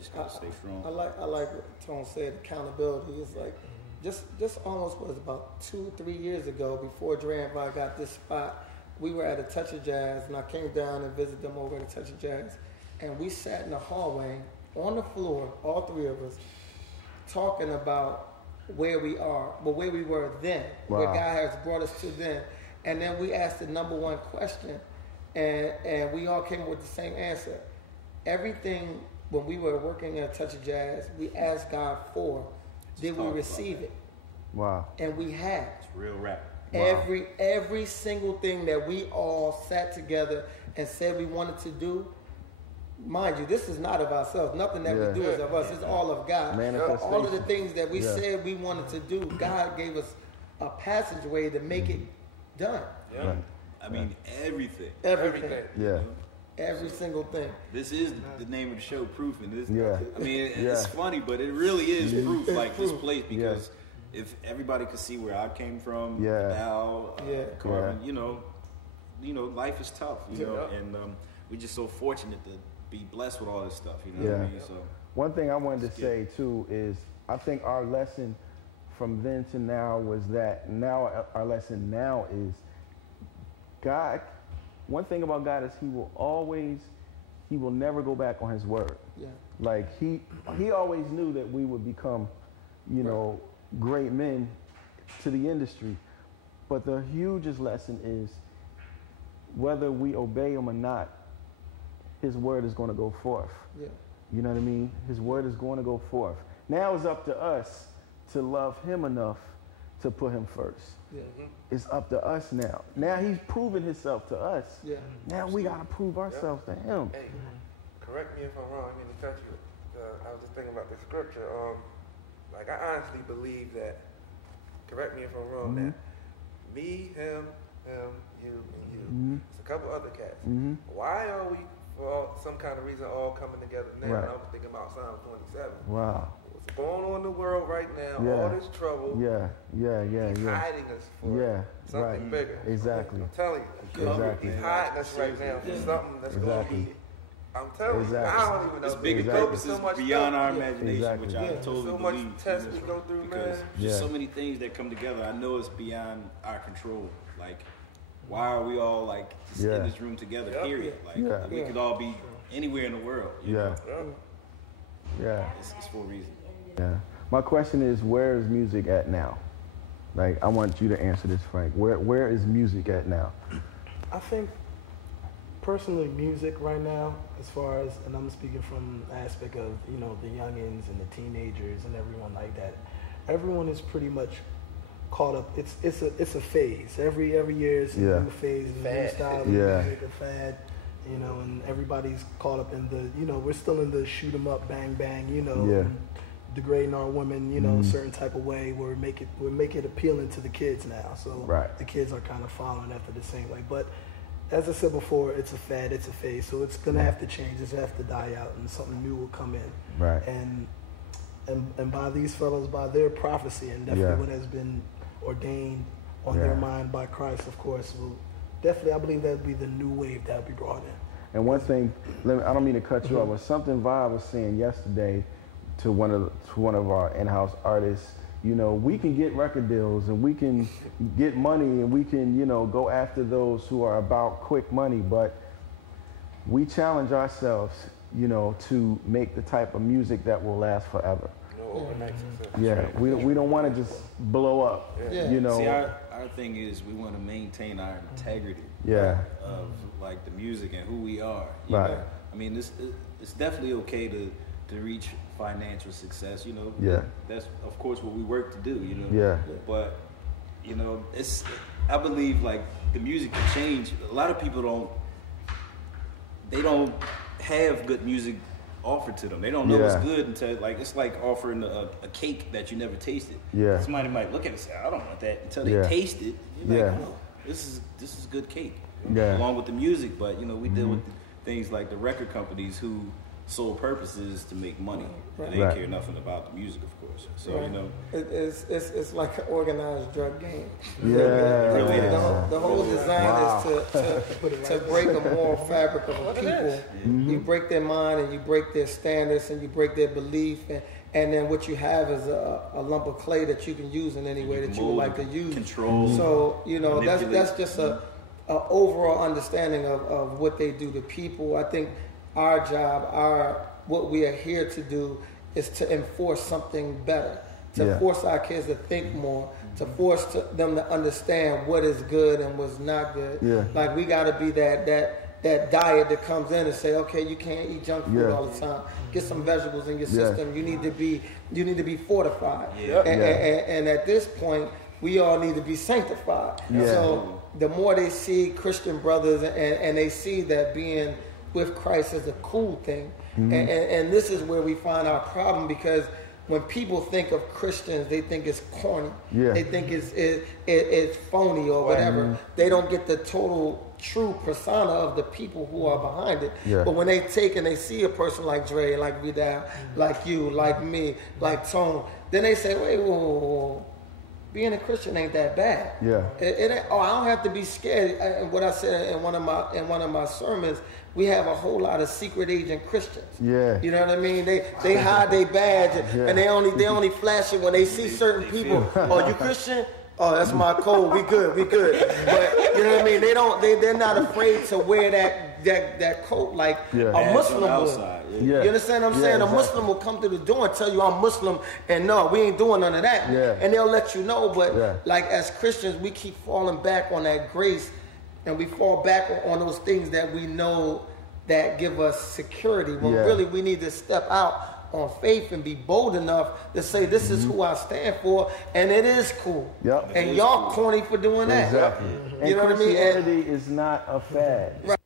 just gotta stay strong. I like what Tone said. Accountability is like just almost was about 2-3 years ago before Dre and Vidal got this spot. We were at a Touch of Jazz, and I came down and visited them over at a Touch of Jazz, and we sat in the hallway on the floor, all three of us, talking about where we are, but where we were then, where God has brought us to then. And then we asked the number one question, and we all came up with the same answer. Everything, when we were working at Touch of Jazz, we asked God for, did we receive it? Wow. And we have. It's real rap. Wow. Every single thing that we all sat together and said we wanted to do, mind you, this is not of ourselves. Nothing that we do is of us. It's all of God. All of the things that we said we wanted to do, God gave us a passageway to make it done. Yeah. Right. I mean, everything. Everything. Yeah. Every single thing. This is the name of the show, Proof. And this, I mean, Yeah. it's funny, but it really is proof, like this place, because if everybody could see where I came from, Vidal, Carmen, you know, life is tough, you know, and we're just so fortunate to be blessed with all this stuff, you know what I mean? So one thing I wanted to say too is I think our lesson from then to now was that now our lesson now is God. One thing about God is he will never go back on his word. Yeah. Like he always knew that we would become, you know, great men to the industry. But the hugest lesson is whether we obey him or not, his word is going to go forth. Yeah. You know what I mean? His word is going to go forth. Now it's up to us to love him enough to put him first. Yeah. It's up to us now. Now he's proven himself to us. Yeah. Now we got to prove ourselves to him. Hey, correct me if I'm wrong. I didn't touch you. I was just thinking about the scripture. Like I honestly believe that. Correct me if I'm wrong. That me, him, you, and you. It's a couple other cats. Why are we, for some kind of reason, all coming together now? Right. I was thinking about Psalm 27. Wow. What's going on in the world right now? All this trouble. He's hiding us for something bigger. Exactly. I'm telling you. Exactly. He's hiding us right now for something that's going to be. I'm telling you, I don't even know. It's bigger purposes beyond our imagination, which I totally so believe. much tests we go through, because there's so many things that come together. I know it's beyond our control. Like, why are we all like just in this room together? Period. Like, we could all be anywhere in the world. You know? It's for a reason. Yeah. My question is, where is music at now? Like, I want you to answer this, Frank. Where is music at now? I think, personally, music right now, as far as, and I'm speaking from the aspect of, you know, the youngins and the teenagers and everyone like that, everyone is pretty much caught up. It's a phase. Every year it's a new phase, a new style of music, a fad, you know, and everybody's caught up in the, you know, we're still in the shoot 'em up, bang bang, you know, degrading our women, you know, a certain type of way where we make it appealing to the kids now. So the kids are kind of following after the same way. But as I said before, it's a fad, it's a phase, so it's gonna have to change. It's gonna have to die out, and something new will come in. Right. And by these fellows, by their prophecy, and definitely what has been ordained on their mind by Christ, of course, will definitely, I believe that would be the new wave that will be brought in. And one thing, I don't mean to cut you off, but something Vibe was saying yesterday to one of our in-house artists. You know, we can get record deals and we can get money and we can, you know, go after those who are about quick money, but we challenge ourselves, you know, to make the type of music that will last forever. We don't want to just blow up, you know. See, our thing is we want to maintain our integrity of like the music and who we are. You know? I mean, it's definitely okay to reach financial success, you know. That's of course what we work to do, you know. But you know, I believe like the music can change. A lot of people don't have good music offered to them. They don't know it's good until, like, it's like offering a cake that you never tasted. Somebody might look at it and say, I don't want that, until they taste it. You're like, oh, this is good cake. Along with the music, but you know, we deal with things like the record companies who sole purpose is to make money. Right. And they care nothing about the music, of course. So, Right. you know. It's like an organized drug game. Yeah. Really is. The whole design is to break a moral fabric of a people. You break their mind and you break their standards and you break their belief, and then what you have is a lump of clay that you can use in any way that you would like to use. Control. So, you know, that's just a overall understanding of what they do to people. I think our job, what we are here to do is to enforce something better, to force our kids to think more, to force them to understand what is good and what's not good. Yeah. Like we got to be that diet that comes in and say, okay, you can't eat junk food all the time. Get some vegetables in your system. You need to be fortified. Yeah. And at this point, we all need to be sanctified. Yeah. So the more they see Christian brothers and they see that being with Christ is a cool thing. And this is where we find our problem, because when people think of Christians, they think it's corny. Yeah. They think it's phony or whatever. They don't get the total true persona of the people who are behind it. Yeah. But when they take and they see a person like Dre, like Vidal, like you, like me, like Tone, then they say, wait, whoa. Being a Christian ain't that bad. Yeah. It ain't, I don't have to be scared. What I said in one of my sermons, we have a whole lot of secret agent Christians. Yeah. You know what I mean? They hide their badge and they only flash it when they see certain people. Oh, you Christian? Oh, that's my code. We good. But you know what I mean? They're not afraid to wear that coat like a Muslim would. Yeah. You understand what I'm saying? Exactly. A Muslim will come to the door and tell you I'm Muslim, and no, we ain't doing none of that. Yeah. And they'll let you know, but like as Christians, we keep falling back on that grace, and we fall back on those things that we know that give us security. When really we need to step out on faith and be bold enough to say, this is who I stand for, and it is cool. Yep. And y'all corny for doing that. Exactly. You know what I mean? Christianity is not a fad. Right.